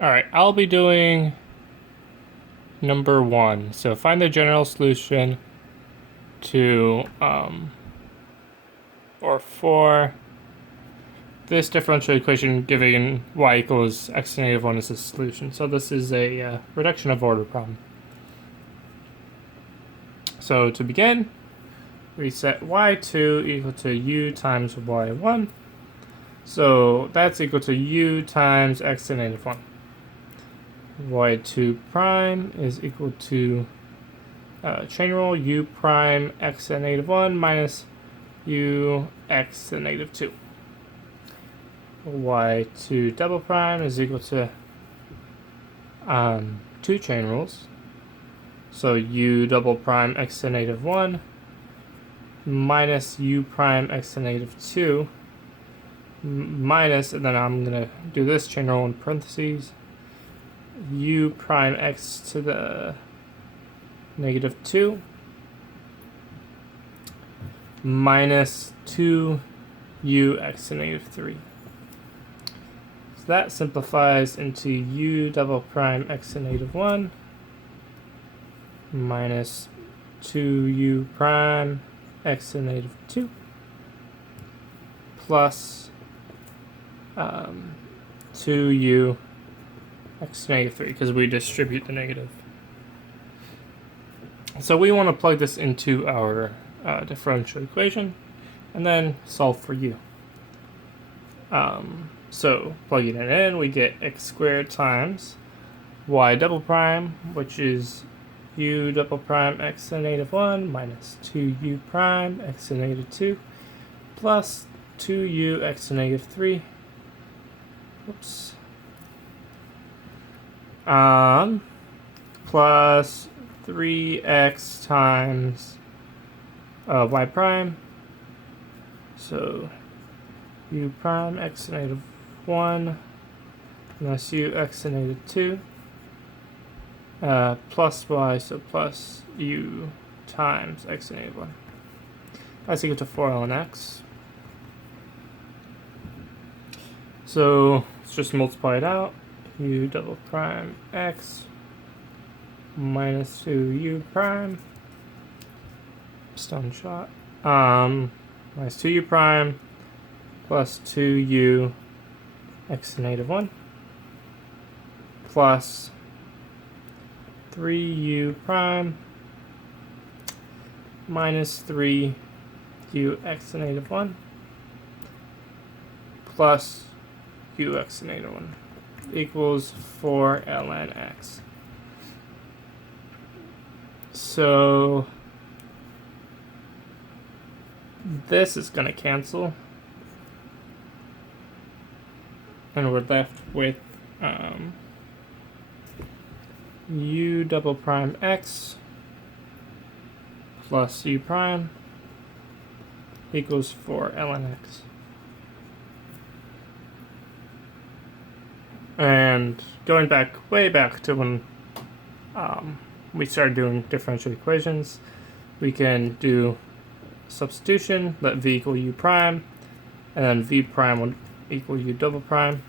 All right, I'll be doing number 1. So find the general solution to or for this differential equation giving y equals x to negative 1 is the solution. So this is a reduction of order problem. So to begin, we set y2 equal to u times y1. So that's equal to u times x to negative 1. y2 prime is equal to chain rule u prime x to negative 1 minus u x to negative 2. y2 double prime is equal to 2 chain rules. So u double prime x to negative 1 minus u prime x to negative 2 minus, and then I'm going to do this chain rule in parentheses, u prime x to the negative 2 minus 2 u x to negative 3. So that simplifies into u double prime x to negative 1 minus 2u prime x to negative 2 plus 2u x to negative 3 because we distribute the negative. So we want to plug this into our differential equation and then solve for u. So plugging it in, we get x squared times y double prime, which is u double prime x to negative 1 minus 2u prime x to negative 2 plus 2u x to negative 3. Whoops. Plus 3x times y prime. So u prime x to negative 1 minus u x to negative 2 plus y, so plus u times x to negative 1. That's equal to 4 ln x. So let's just multiply it out. U double prime x minus 2u prime, stone shot, minus 2u prime plus 2u x to negative 1 plus 3u prime minus 3u x to negative 1 plus u x to negative 1 equals 4 ln x. So this is going to cancel, and we're left with u double prime x plus u prime equals 4 ln x. And going back, way back to when we started doing differential equations, we can do substitution, let v equal u prime, and then v prime will equal u double prime.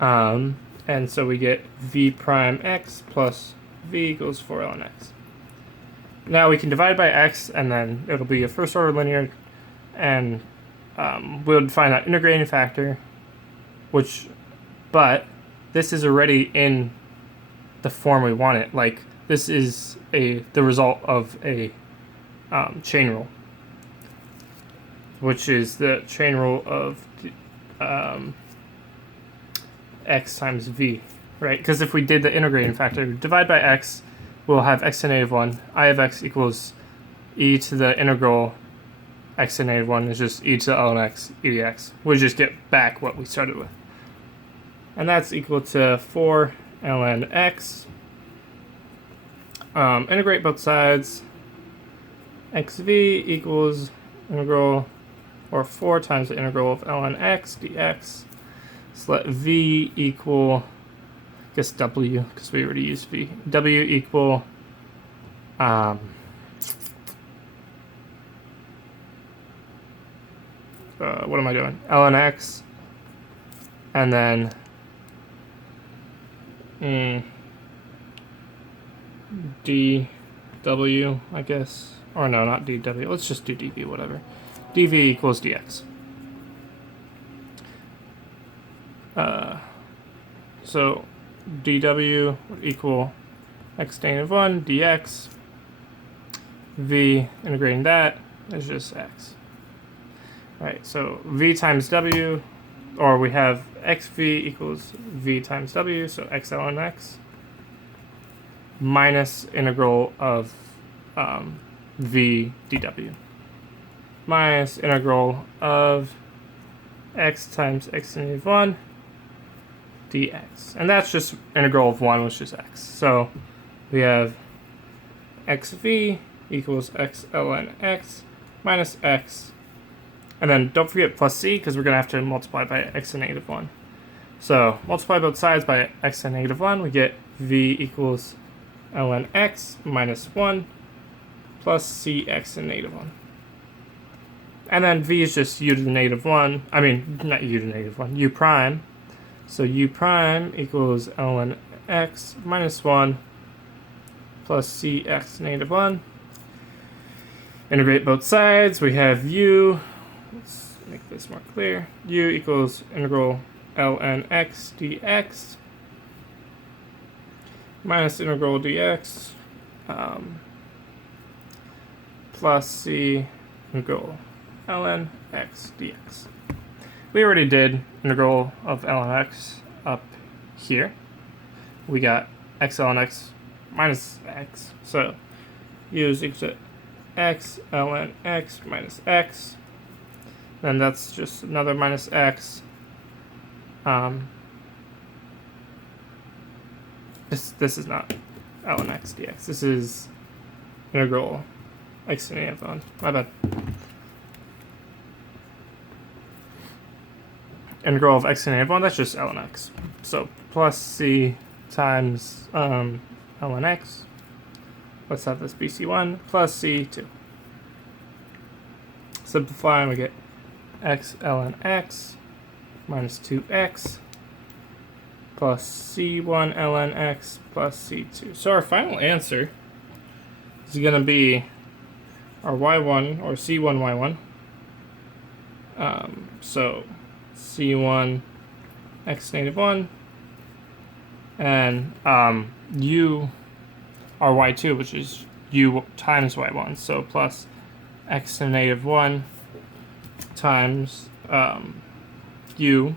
And so we get v prime x plus v equals 4 ln x. Now we can divide by x, and then it'll be a first order linear, and we'll find that integrating factor, but this is already in the form we want it. Like, this is the result of a chain rule, which is the chain rule of x times v, right? Because if we did the integrating factor, divide by x, we'll have x to negative 1. I of x equals e to the integral x to negative 1 is just e to the ln x e dx. We just get back what we started with. And that's equal to 4 ln x. Integrate both sides. xv equals integral, or 4 times the integral of ln x dx. So let v equal, I guess w, because we already used v. W equal what am I doing? ln x and then dw, I guess. Or no, not dw. Let's just do dv, whatever. dv equals dx. So dw would equal x to the negative 1 dx. V, integrating that, is just x. Right, so v times w, or we have xv equals v times w, so x ln x, minus integral of v dw, minus integral of x times x to the negative 1 dx. And that's just integral of 1, which is x. So we have xv equals x ln x minus x. And then don't forget plus c, because we're going to have to multiply by x to the negative 1. So multiply both sides by x to the negative 1. We get v equals ln x minus 1 plus cx to the negative 1. And then v is just u to the negative 1. I mean, not u to the negative 1, u prime. So u prime equals ln x minus 1 plus cx to the negative 1. Integrate both sides. We have u. Let's make this more clear. U equals integral ln x dx minus integral dx plus c integral ln x dx. We already did integral of ln x up here. We got x ln x minus x. So u is equal to x ln x minus x. Then that's just another minus x. This is not ln x dx. This is integral x to the negative 1. My bad. Integral of x to the negative 1, that's just ln x. So plus c times ln x. Let's have this bc1 plus c2. Simplify and we get x ln x minus 2x plus c1 ln x plus c2. So our final answer is going to be our y1 or c1 y1. So c1 x to the negative 1 and u our y2, which is u times y1. So plus x to the negative 1 times u,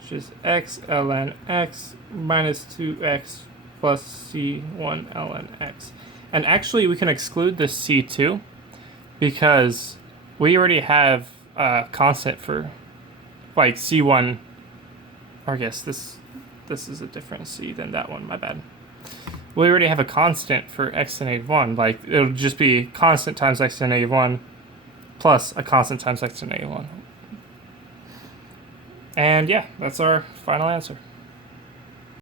which is x ln x minus 2x plus c1 ln x. And actually we can exclude this c2 because we already have a constant for like c1, or I guess this is a different c than that one, my bad. We already have a constant for x to the negative 1. Like, it'll just be constant times x to the negative 1 plus a constant times x to the negative 1. And yeah, that's our final answer.